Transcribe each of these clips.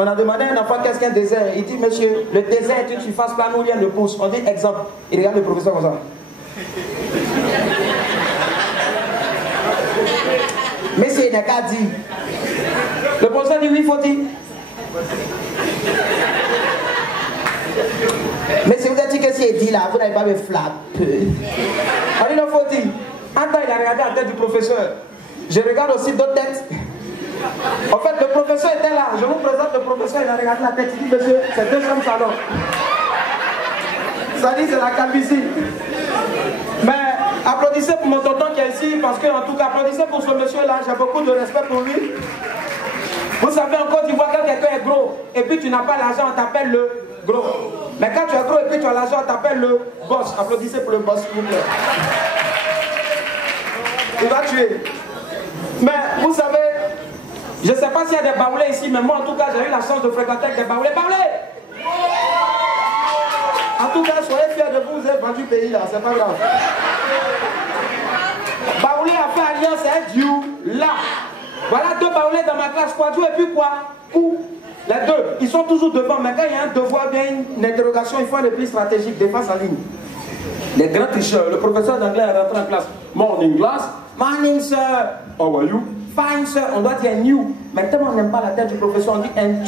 On a demandé à un enfant qu'est-ce qu'un désert. Il dit, monsieur, le désert est une surface plane où il y a le pouce. On dit exemple. Il regarde le professeur comme ça. Mais c'est il n'a qu'à dire. Le professeur dit oui, faut dire. Mais si vous êtes dit que si il dit là, vous n'avez pas me flapper. On dit non, faut dire. Attends, il a regardé la tête du professeur. Je regarde aussi d'autres têtes. En fait, le professeur était là. Je vous présente le professeur, il a regardé la tête. Il dit, monsieur, c'est deux chambres salon. Ça dit, c'est la calvitie. Mais applaudissez pour mon tonton qui est ici, parce que, en tout cas, applaudissez pour ce monsieur-là. J'ai beaucoup de respect pour lui. Vous savez, en Côte d'Ivoire, quand quelqu'un est gros, et puis tu n'as pas l'argent, on t'appelle le gros. Mais quand tu es gros et puis tu as l'argent, on t'appelle le boss. Applaudissez pour le boss, s'il vous plaît. Il va tuer. Mais vous savez, je ne sais pas s'il y a des baoulés ici, mais moi en tout cas j'ai eu la chance de fréquenter avec des baoulés. Baoulés! En tout cas, soyez fiers de vous, vous avez vendu le pays là, c'est pas grave. Baoulé a fait alliance avec Dieu là. Voilà deux baoulés dans ma classe, quoi, Dieu et puis quoi? Coup. Les deux, ils sont toujours devant, mais quand il y a un devoir, bien une interrogation, il faut un repli stratégique, défense en ligne. Les grands tricheurs, le professeur d'anglais est rentré en classe. Morning class. Morning sir. How are you? Fine sir. On doit dire new. Mais tellement on n'aime pas la tête du professeur, on dit un.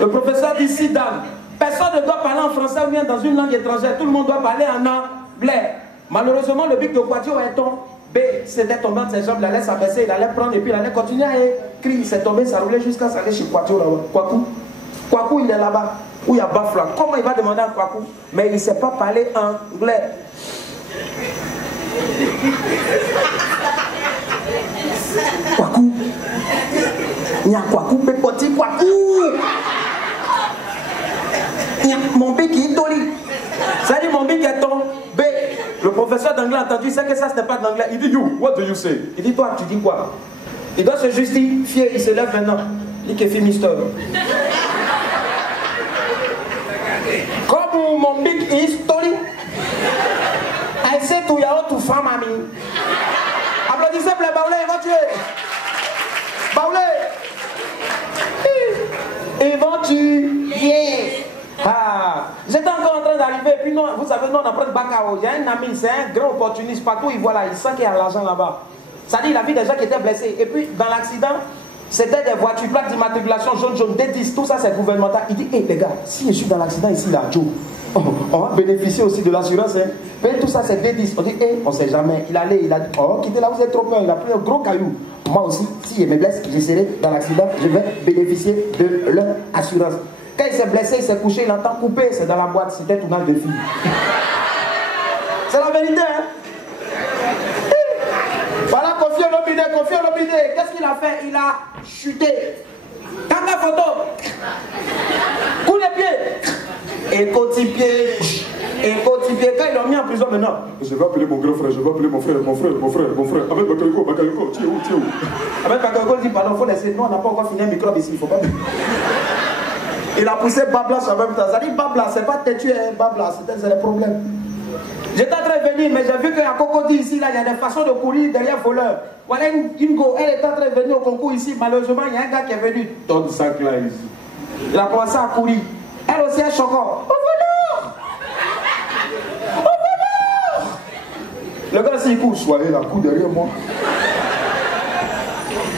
Le professeur dit sit down. Personne ne doit parler en français ou bien dans une langue étrangère. Tout le monde doit parler en anglais. Malheureusement, le bic de Quadio est tombé. C'était tombé de ses jambes, il allait s'abaisser, il allait prendre et puis il allait continuer à écrire. Il s'est tombé, ça roulait jusqu'à s'aller chez Quadio là-bas. Kwaku. Kwaku, il est là-bas. Où il y a Bafla. Comment il va demander à Kwaku? Mais il ne sait pas parler anglais. Kwaku. Il y a Kwaku, Pepoti, Kwaku. Il y a mon bic qui est toli. Ça dit mon bic est tombé. Le professeur d'anglais a entendu, il sait que ça c'était pas d'anglais. Il dit you, what do you say? Il dit toi, tu dis quoi? Il doit se justifier, il se lève maintenant. Il dit que mister. Comme mon big history, I say to your to family. Applaudissez pour les baoulés, ils vont tuer. Baoulés. Ils vont tuer. Ah, j'étais encore en train d'arriver, puis non, vous savez, nous on apprend Bakao. J'ai un ami, c'est un grand opportuniste, partout il voit là, il sent qu'il y a l'argent là-bas. Ça dit, il a vu des gens qui étaient blessés. Et puis, dans l'accident, c'était des voitures, plaques d'immatriculation jaune, D10, tout ça c'est gouvernemental. Il dit, hé les gars, si je suis dans l'accident ici, là, Joe, on va bénéficier aussi de l'assurance. Hein. Mais tout ça c'est D10. On dit, hé, on ne sait jamais. Il allait, il a dit, oh, quittez là, vous êtes trop peur. Il a pris un gros caillou. Moi aussi, si je me blesse, je serai dans l'accident, je vais bénéficier de leur assurance. Quand il s'est blessé, il s'est couché, il entend couper, c'est dans la boîte, c'était un tournage de film. C'est la vérité, hein? Voilà, Kofi Olomide, qu'est-ce qu'il a fait? Il a chuté. Tanga photo. Coup de pied. Et côté-pied. Quand ils l'ont mis en prison maintenant. Je vais appeler mon grand frère, je vais appeler mon frère. Avec Bakayoko, tu es où? Avec Bakayoko, il dit, pardon, il faut laisser. Nous, on n'a pas encore fini un microbe ici, il ne faut pas. Il a poussé Bablas en même temps. Ça dit Bablas, c'est pas têtu, hein, Bablas, c'est le problème. J'étais en train de venir, mais j'ai vu qu'il y a Cocody ici, là, il y a des façons de courir derrière voleur. Voilà une go, elle est en train de venir au concours ici. Malheureusement, il y a un gars qui est venu. Donne ça là ici. Il a commencé à courir. Elle aussi est choquante. Au voleur! Le gars, s'il court, soyez là, court derrière moi.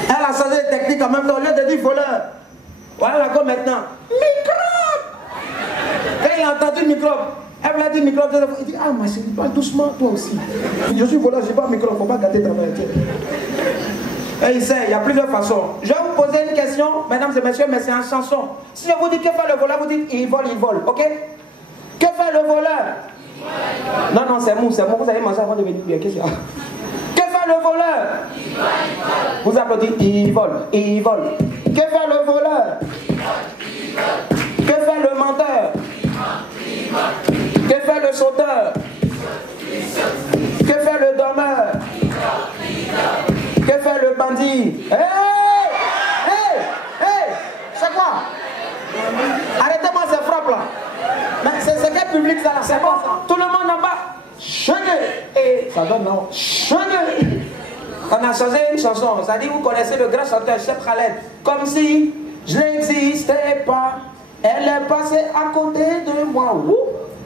Elle a changé de technique en même temps, au lieu de dire voleur. Voilà la go maintenant. Microbe! Quand il a entendu microbe, elle lui a dit microbe, il dit, ah ma chérie, parle doucement toi aussi. Je suis voleur, je n'ai pas microbe, il ne faut pas gâter ta mère. Et il sait, il y a plusieurs façons. Je vais vous poser une question, mesdames et messieurs, mais c'est en chanson. Si je vous dis que fait le voleur, vous dites il vole, ok? Que fait le voleur? Non, c'est mou, vous allez manger avant de venir. Qu'est-ce qu'il y a? Que fait le voleur? Vous applaudissez, il vole. Que fait le voleur? Que fait le menteur? Que fait le sauteur? Que fait le dormeur? Que fait le bandit? Hey! C'est quoi? Arrêtez-moi ces frappes là. Mais c'est quel public ça? C'est bon? Tout le monde en bas. Changez! Ça donne non. Changez! On a changé une chanson. Ça dit, vous connaissez le grand chanteur Chef Khaled. Comme si je n'existais pas. Elle est passée à côté de moi. Ouh.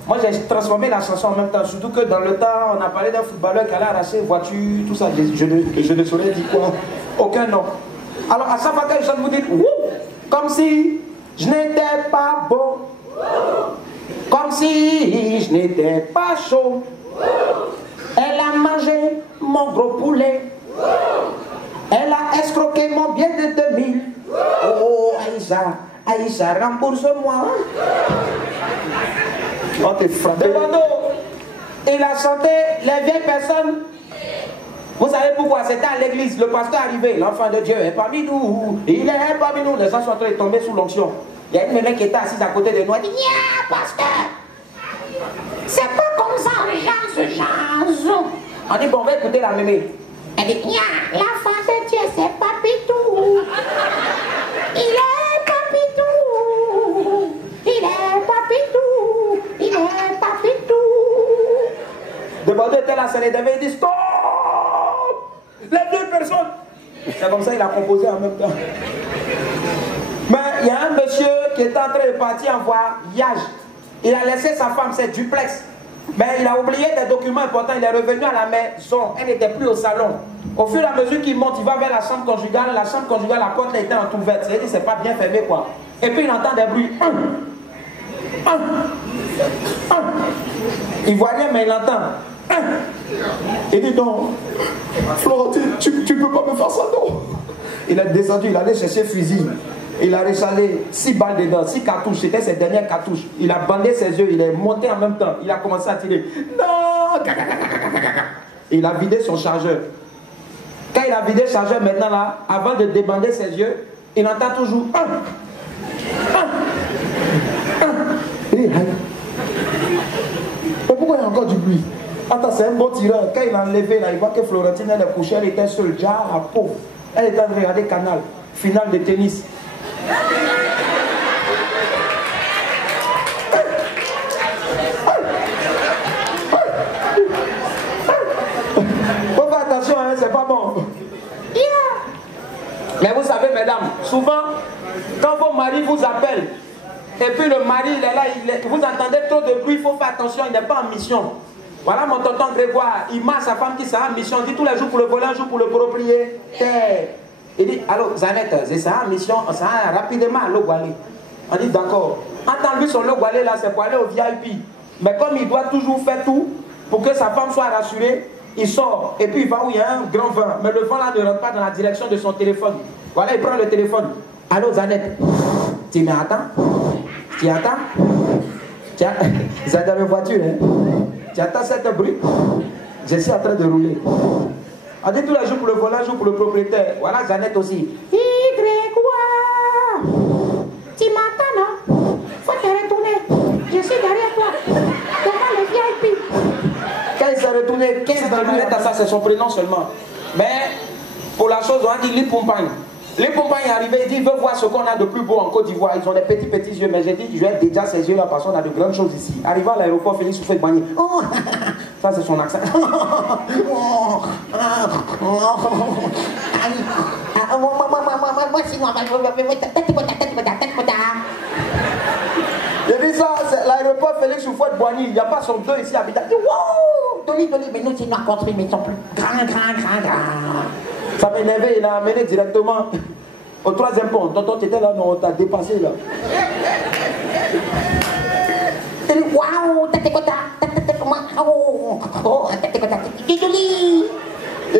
Moi, j'ai transformé la chanson en même temps. Surtout que dans le temps, on a parlé d'un footballeur qui allait arracher une voiture, tout ça. Je ne saurais dire quoi. Aucun nom. Alors, à chaque fois que je chante, vous dites, ouh, comme si je n'étais pas beau. Comme si je n'étais pas chaud. Elle a mangé mon gros poulet. Elle a escroqué mon billet de 2000. Oh, Aïcha, Aïcha, rembourse-moi. Oh, t'es frappé. Il a chanté les vieilles personnes. Vous savez pourquoi? C'était à l'église. Le pasteur est arrivé. L'enfant de Dieu est parmi nous. Il est parmi nous. Les gens sont en train de tomber sous l'onction. Il y a une mémé qui était assise à côté de nous. Elle dit, Nya, pasteur, c'est pas comme ça, les gens se changent. On dit, bon, on va écouter la mémé. Elle dit, Nya, l'enfant de Dieu, c'est Papitou. Il est Papitou. Il est Papitou. Il est Papitou. Demandez était là, ça les devait, il dit, stop. Les deux personnes. C'est comme ça qu'il a composé en même temps. Mais il y a un monsieur qui est en train de partir en voyage. Il a laissé sa femme, c'est duplex. Mais il a oublié des documents importants. Il est revenu à la maison. Elle n'était plus au salon. Au fur et à mesure qu'il monte, il va vers la chambre conjugale. La chambre conjugale, la porte était entrouverte. C'est-à-dire que c'est pas bien fermé, quoi. Et puis il entend des bruits. Il voit rien, mais il entend. Il dit donc, Florentine, tu peux pas me faire ça, non? Il est descendu, il allait chercher fusil. Il a rechalé 6 balles dedans, 6 cartouches, c'était ses dernières cartouches. Il a bandé ses yeux, il est monté en même temps. Il a commencé à tirer. Non! Il a vidé son chargeur. Quand il a vidé le chargeur, maintenant là, avant de débander ses yeux, il entend toujours Mais pourquoi il y a encore du bruit? Attends, c'est un bon tireur. Quand il a enlevé, là, il voit que Florentine, elle est couchée, elle était seule. Déjà, la pauvre. Elle était en train de regarder Canal. Finale de tennis. Faut faire attention, hein, c'est pas bon. Mais vous savez, mesdames, souvent, quand vos maris vous appellent, et puis le mari, il est là, vous entendez trop de bruit, il faut faire attention, il n'est pas en mission. Voilà mon tonton Grégoire, il m'a sa femme qui sera en mission, il dit tous les jours pour le voler, un jour pour le propriétaire. Il dit, allô, Zanette, c'est ça en mission, ça rapidement à Logwale. On dit, d'accord. Entends-lui son Logwale là, c'est pour aller au VIP. Mais comme il doit toujours faire tout pour que sa femme soit rassurée, il sort et puis il va où il y a un grand vent. Mais le vent là ne rentre pas dans la direction de son téléphone. Voilà, il prend le téléphone. Allô, Zanette, tu m'attends? Tu attends? C'est dans la voiture, hein? Tu attends cet bruit? Je suis en train de rouler. On dit tous les jours pour le volant, un jour pour le propriétaire. Voilà, Jeannette aussi. Grégoire, tu m'entends, non? Faut te retourner. Je suis derrière toi. Devant le VIP. Quand il s'est retourné, 15 minutes à ça, c'est son prénom seulement. Mais pour la chose, on a dit Lipompagne. Lipompagne est arrivé, il dit, il veut voir ce qu'on a de plus beau en Côte d'Ivoire. Ils ont des petits yeux, mais j'ai dit, je vais déjà ces yeux-là parce qu'on a de grandes choses ici. Arrivant à l'aéroport, Félix Houphouët-Boigny. Oh, ça c'est son accent. J'ai dit ça, c'est l'aéroport Félix Houphouët-Boigny. Il n'y a pas son deux ici habitant. Il dit, wow, Tony, mais nous, c'est nos construits, mais ils sont plus grands. Ça m'énervait, il a amené directement au 3e pont. Tonton, tu étais là, non, on t'a dépassé là. Il dit, waouh, il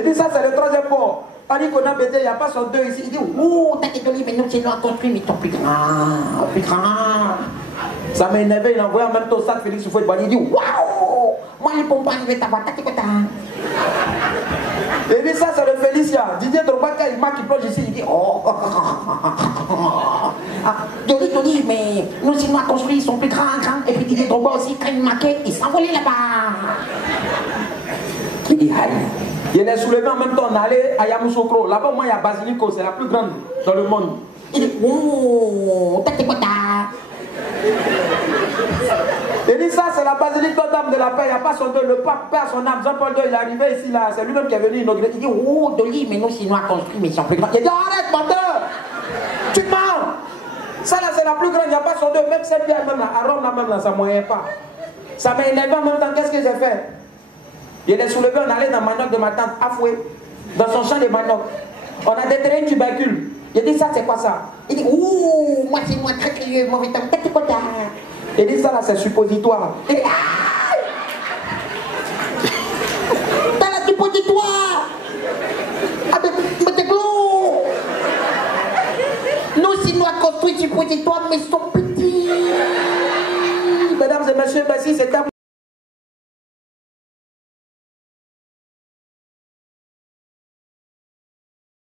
dit, ça, c'est le 3e pont. On dit qu'on a bêté, il n'y a pas son 2 ici. Il dit, ouh, mais nous, c'est nous construit, mais ils sont plus grands. Ça m'a énervé, il a envoyé en même temps ça de Félix Houphouët-Boigny. Il dit, waouh, moi, les pompes, je vais t'avoir, il dit, ça, c'est le Félicia. Didier Drogba, quand il marque, il plonge ici, il dit, oh. Tony, mais nous, si nous, construit, ils sont plus grands. Et puis Didier Drogba aussi, quand il marquait, il s'envolait là-bas. Il dit, aïe. Il est soulevé en même temps, on allait à Yamoussoukro. Là-bas, moi, il y a Basilico, c'est la plus grande dans le monde. Il dit, oh, Il dit ça, c'est la basilique Notre-Dame de la Paix. Il n'y a pas son Dieu. Le pape perd son âme. Jean-Paul II, il est arrivé ici, là. C'est lui-même qui est venu inaugurer. Il dit, oh, Dolly, mais nous, Chinois construit, mais ils sont plus grands. Il dit, arrête, menteur. Tu mens. Ça, là, c'est la plus grande. Il n'y a pas son Dieu. Même Saint-Pierre, même là, à Rome, là, même là, ça ne moyen pas. Ça m'a énervé en même temps. Qu'est-ce que j'ai fait? Il est soulevé, on allait dans Manioc de ma tante, Afoué, dans son champ de Manioc. On a déterré une tubercule. Il dit, ça, c'est quoi ça? Il dit, ouh, moi, c'est moi, très curieux, mauvais temps. Il dit, ça, là, c'est suppositoire. Il dit, t'as la suppositoire. Ah, mais t'es gros. Nous, Chinois construisent suppositoire, mais ils sont petits. Mesdames et messieurs, ben, si c'était